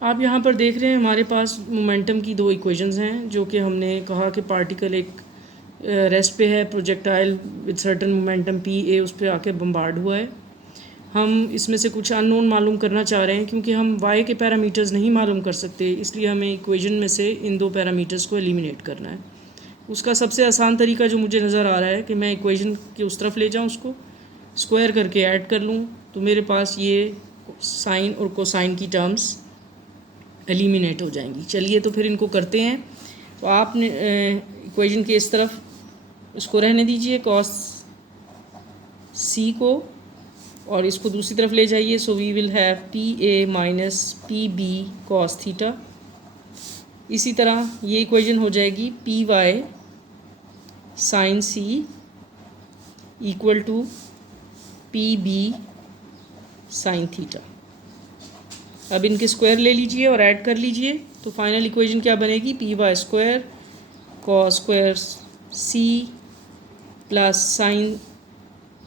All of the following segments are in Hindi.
आप यहाँ पर देख रहे हैं हमारे पास मोमेंटम की दो इक्वेशंस हैं, जो कि हमने कहा कि पार्टिकल एक रेस्ट पे है, projectile with certain momentum P A उस पर आके बम्बार्ड हुआ है। हम इसमें से कुछ अननोन मालूम करना चाह रहे हैं, क्योंकि हम वाई के पैरामीटर्स नहीं मालूम कर सकते, इसलिए हमें इक्वेशन में से इन दो पैरामीटर्स को एलिमिनेट करना है। उसका सबसे आसान तरीका जो मुझे नज़र आ रहा है कि मैं इक्वेशन की उस तरफ ले जाऊँ, उसको स्क्वायर करके ऐड कर लूँ, तो मेरे पास ये साइन और कोसाइन की टर्म्स एलिमिनेट हो जाएंगी। चलिए तो फिर इनको करते हैं। तो आपने इक्वेशन के इस तरफ इसको रहने दीजिए कॉस सी को, और इसको दूसरी तरफ ले जाइए। So we will have P A minus P B cos theta. इसी तरह ये इक्वेशन हो जाएगी P Y sine C equal to P B sine theta. अब इनके स्क्वायर ले लीजिए और ऐड कर लीजिए, तो फाइनल इक्वेशन क्या बनेगी? P Y square cos square C plus sine,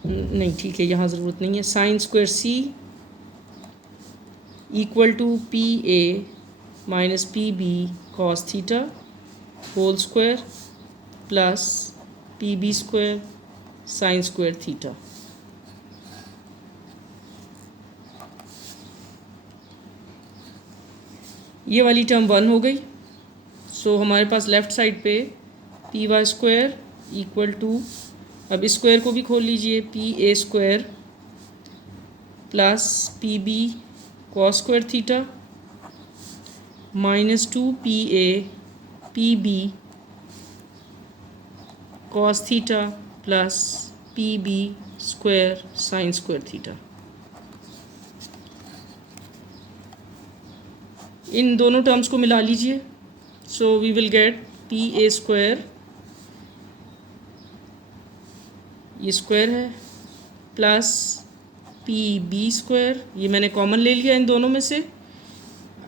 नहीं ठीक है, यहाँ ज़रूरत नहीं है, sine square C equal to P A minus P B cos theta whole square plus P B square sine square theta. ये वाली टर्म 1 हो गई। सो हमारे पास लेफ़्ट साइड पे P Y square equal to, अब इस स्क्वायर को भी खोल लीजिए, P A square plus P B cos square theta minus 2 P A P B cos theta plus P B square sine square theta. इन दोनों टर्म्स को मिला लीजिए। So we will get P A square, ये स्क्वायर है, प्लस पी बी स्क्वायर, ये मैंने कॉमन ले लिया इन दोनों में से,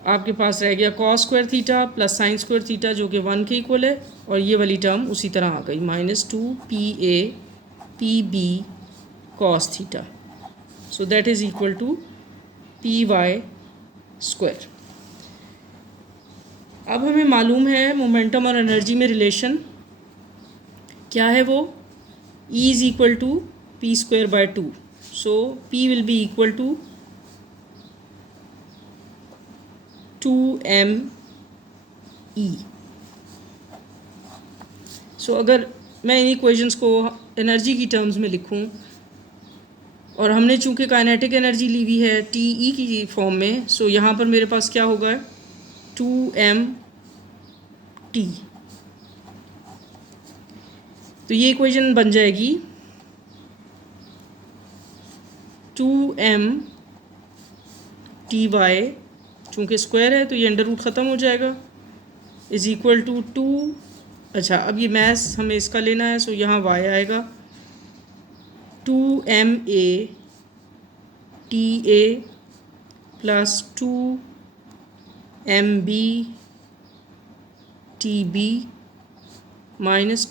आपके पास रह गया cos square theta plus sign square theta जो कि 1 के इक्वल है, और ये वाली टर्म उसी तरह आ गई minus 2 P A P B cos theta. So that is equal to P Y square. अब हमें मालूम है मोमेंटम और एनर्जी में रिलेशन क्या है, वो E is equal to P square by 2। So P will be equal to 2m E। So अगर मैं इन इक्वेशंस को एनर्जी की टर्म्स में लिखूं, और हमने चूंकि काइनेटिक एनर्जी ली हुई है टी ई की फॉर्म में, सो यहाँ पर मेरे पास क्या होगा 2m टी। तो ये इक्वेशन बन जाएगी 2m टी वाई, चूँकि स्क्वायर है तो ये अंडर रूट ख़त्म हो जाएगा, इज़ इक्वल टू 2, अच्छा अब ये मैथ्स हमें इसका लेना है, सो यहाँ y आएगा 2ma T A plus 2mb T B minus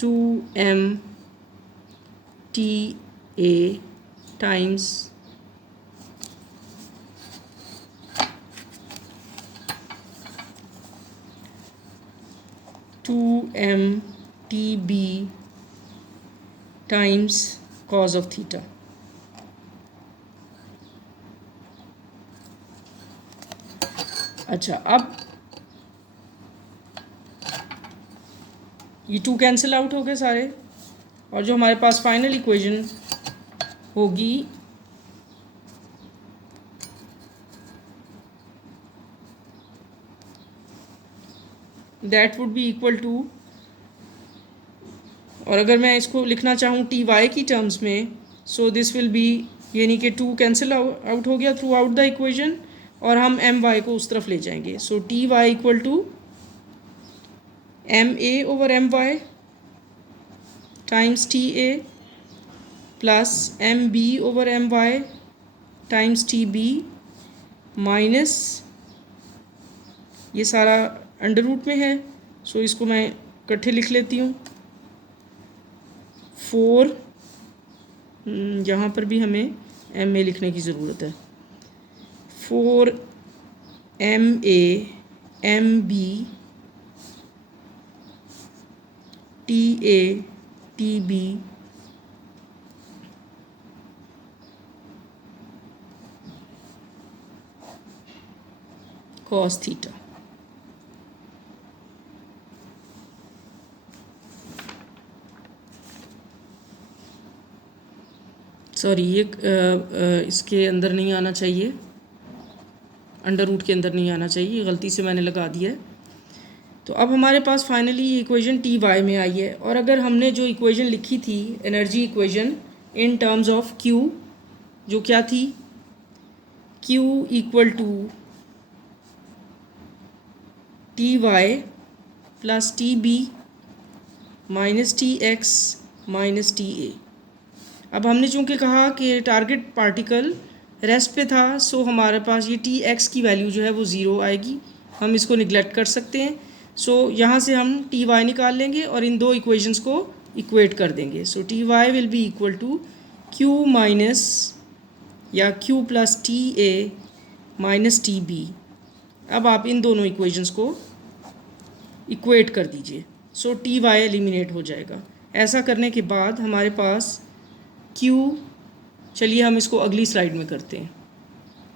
2m T A times 2m T B times cos of theta. अच्छा अब ये 2 कैंसिल आउट हो गए सारे, और जो हमारे पास फाइनल इक्वेशन होगी that would be equal to, और अगर मैं इसको लिखना चाहूँ टी वाई की टर्म्स में, सो दिस विल बी, यानी कि 2 कैंसिल आउट हो गया थ्रू आउट द इक्वेशन, और हम एम वाई को उस तरफ ले जाएंगे। So T Y equal to M A over M Y times T A plus M B over M Y times T B minus, ये सारा अंडर रूट में है, सो इसको मैं इकट्ठे लिख लेती हूँ, 4, यहाँ पर भी हमें एम ए लिखने की ज़रूरत है। For M A M B T A T B cos theta. Sorry, ये इसके अंदर नहीं आना चाहिए, अंडर रूट के अंदर नहीं आना चाहिए, गलती से मैंने लगा दिया है। तो अब हमारे पास फाइनली इक्वेशन टी वाई में आई है। और अगर हमने जो इक्वेशन लिखी थी energy equation in terms of Q, जो क्या थी, Q equal to T Y plus T B minus T X minus T A. अब हमने चूँकि कहा कि टारगेट पार्टिकल रेस्ट पे था, सो हमारे पास ये टी एक्स की वैल्यू जो है वो ज़ीरो आएगी। हम इसको निगलेक्ट कर सकते हैं। सो यहाँ से हम टी वाई निकाल लेंगे और इन दो इक्वेशंस को इक्वेट कर देंगे। So T Y will be equal to Q minus या Q plus T A minus T B. अब आप इन दोनों इक्वेशंस को इक्वेट कर दीजिए। सो टी वाई एलिमिनेट हो जाएगा। ऐसा करने के बाद हमारे पास क्यू, चलिए हम इसको अगली स्लाइड में करते हैं।